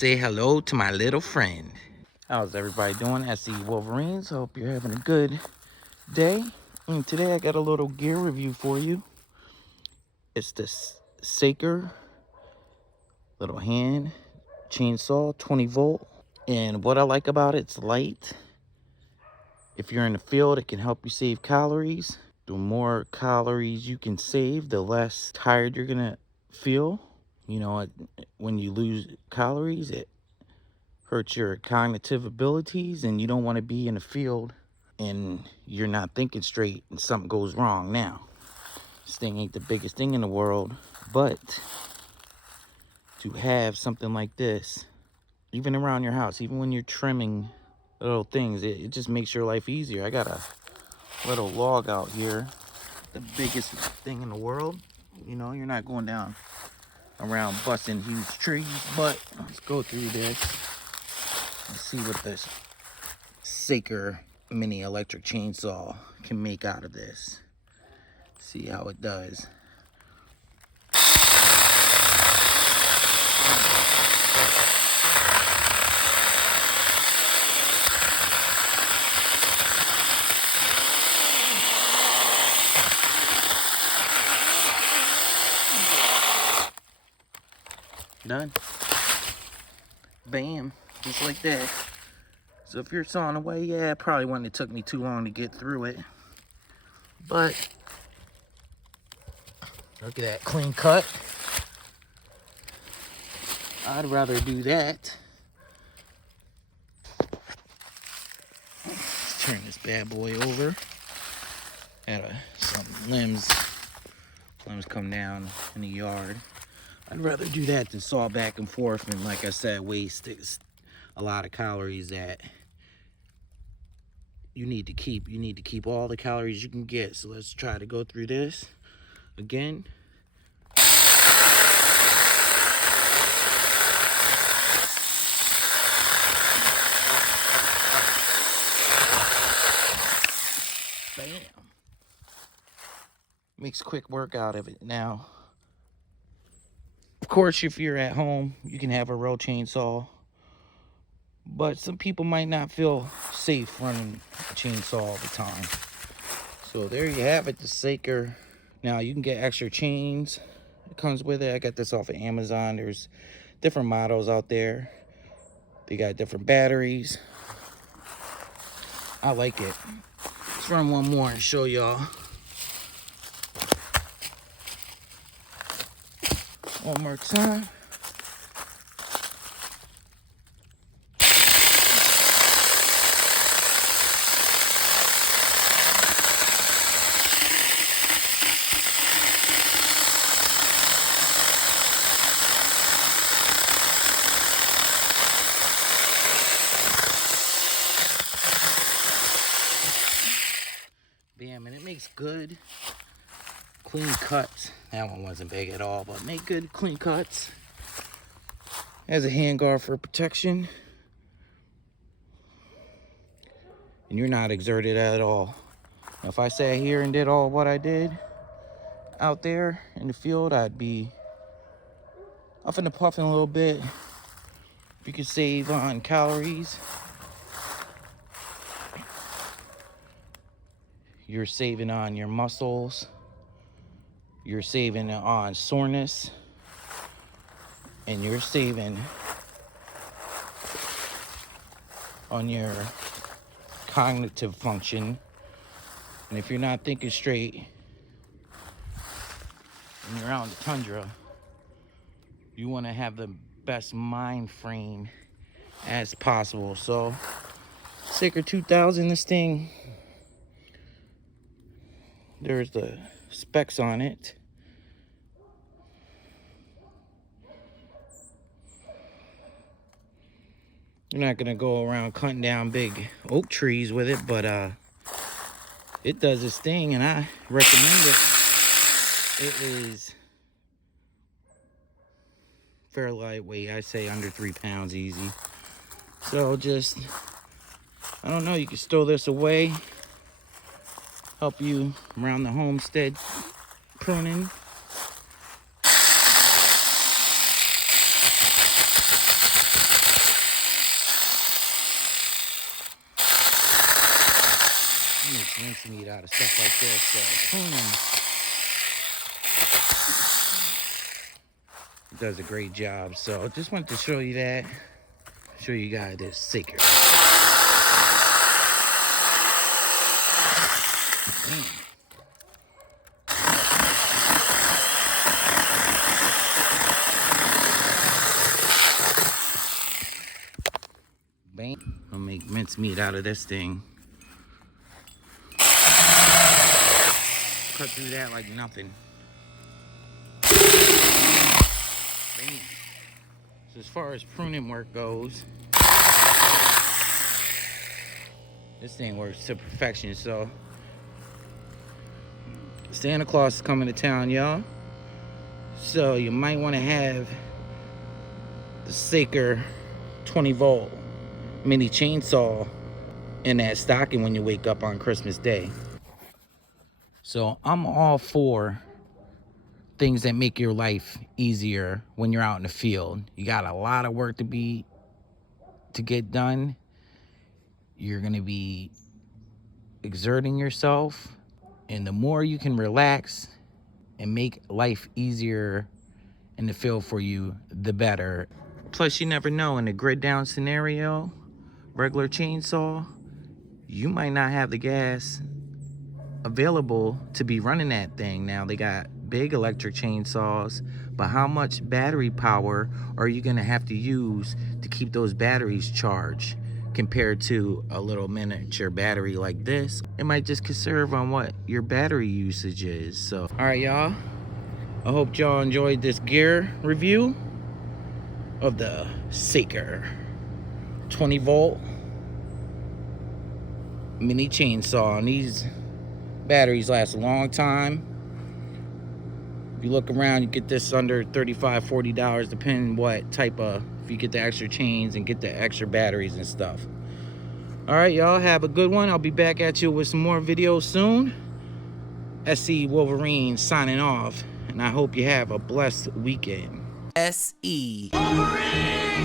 say hello to my little friend. How's everybody doing? SC Wolverines. Hope you're having a good day. And today I got a little gear review for you. It's this Massacre little hand chainsaw, 20 volt. And what I like about it, it's light. If you're in the field, it can help you save calories. The more calories you can save, the less tired you're gonna feel. You know, when you lose calories, it hurts your cognitive abilities, and you don't want to be in the field and you're not thinking straight and something goes wrong. Now, this thing ain't the biggest thing in the world, but to have something like this, even around your house, even when you're trimming little things, it just makes your life easier. I got a little log out here, the biggest thing in the world. You know, you're not going down around busting huge trees, but let's go through this and see what this Massacre mini electric chainsaw can make out of this. See how it does. Done. Bam, just like that. So if you're sawing away, yeah, it probably wouldn't have took me too long to get through it. But look at that clean cut. I'd rather do that. Let's turn this bad boy over. Had some limbs come down in the yard. I'd rather do that than saw back and forth and, like I said, waste a lot of calories that you need to keep. You need to keep all the calories you can get. So let's try to go through this again. Bam. Makes quick work out of it. Now, of course, if you're at home, you can have a real chainsaw. But some people might not feel safe running a chainsaw all the time. So there you have it, the Massacre. Now you can get extra chains. It comes with it. I got this off of Amazon. There's different models out there. They got different batteries. I like it. Let's run one more and show y'all. One more time. Bam, and it makes good, clean cuts. That one wasn't big at all, but make good, clean cuts. Has a handguard for protection. And you're not exerted at all. Now, if I sat here and did all what I did out there in the field, I'd be huffing and puffing a little bit. You could save on calories. You're saving on your muscles. You're saving on soreness. And you're saving on your cognitive function. And if you're not thinking straight and you're out in the tundra, you want to have the best mind frame as possible. So Massacre 2000, this thing, there's the specs on it. You're not gonna go around cutting down big oak trees with it, but it does its thing, and I recommend it. It is fairly lightweight. I say under 3 pounds easy. So just, I don't know, you can stow this away, help you around the homestead pruning. mincemeat out of stuff like this. So pruning does a great job. So just wanted to show you that. Show you guys this Massacre. Bam. I'll make mincemeat out of this thing. Cut through that like nothing. Bam. So as far as pruning work goes, this thing works to perfection. So Santa Claus is coming to town, y'all. So you might want to have the Massacre 20-volt mini chainsaw in that stocking when you wake up on Christmas Day. So I'm all for things that make your life easier when you're out in the field. You got a lot of work to get done. You're gonna be exerting yourself, and the more you can relax and make life easier in the field for you, the better. Plus, you never know, in a grid down scenario, regular chainsaw, you might not have the gas available to be running that thing. Now they got big electric chainsaws, but how much battery power are you gonna have to use to keep those batteries charged compared to a little miniature battery like this? It might just conserve on what your battery usage is. So all right, y'all, I hope y'all enjoyed this gear review of the Massacre 20-volt mini chainsaw. And these batteries last a long time. If you look around, you get this under $35–40, depending what type of, if you get the extra chains and get the extra batteries and stuff. All right, y'all, have a good one. I'll be back at you with some more videos soon. SE Wolverine signing off, and I hope you have a blessed weekend. SE Wolverine!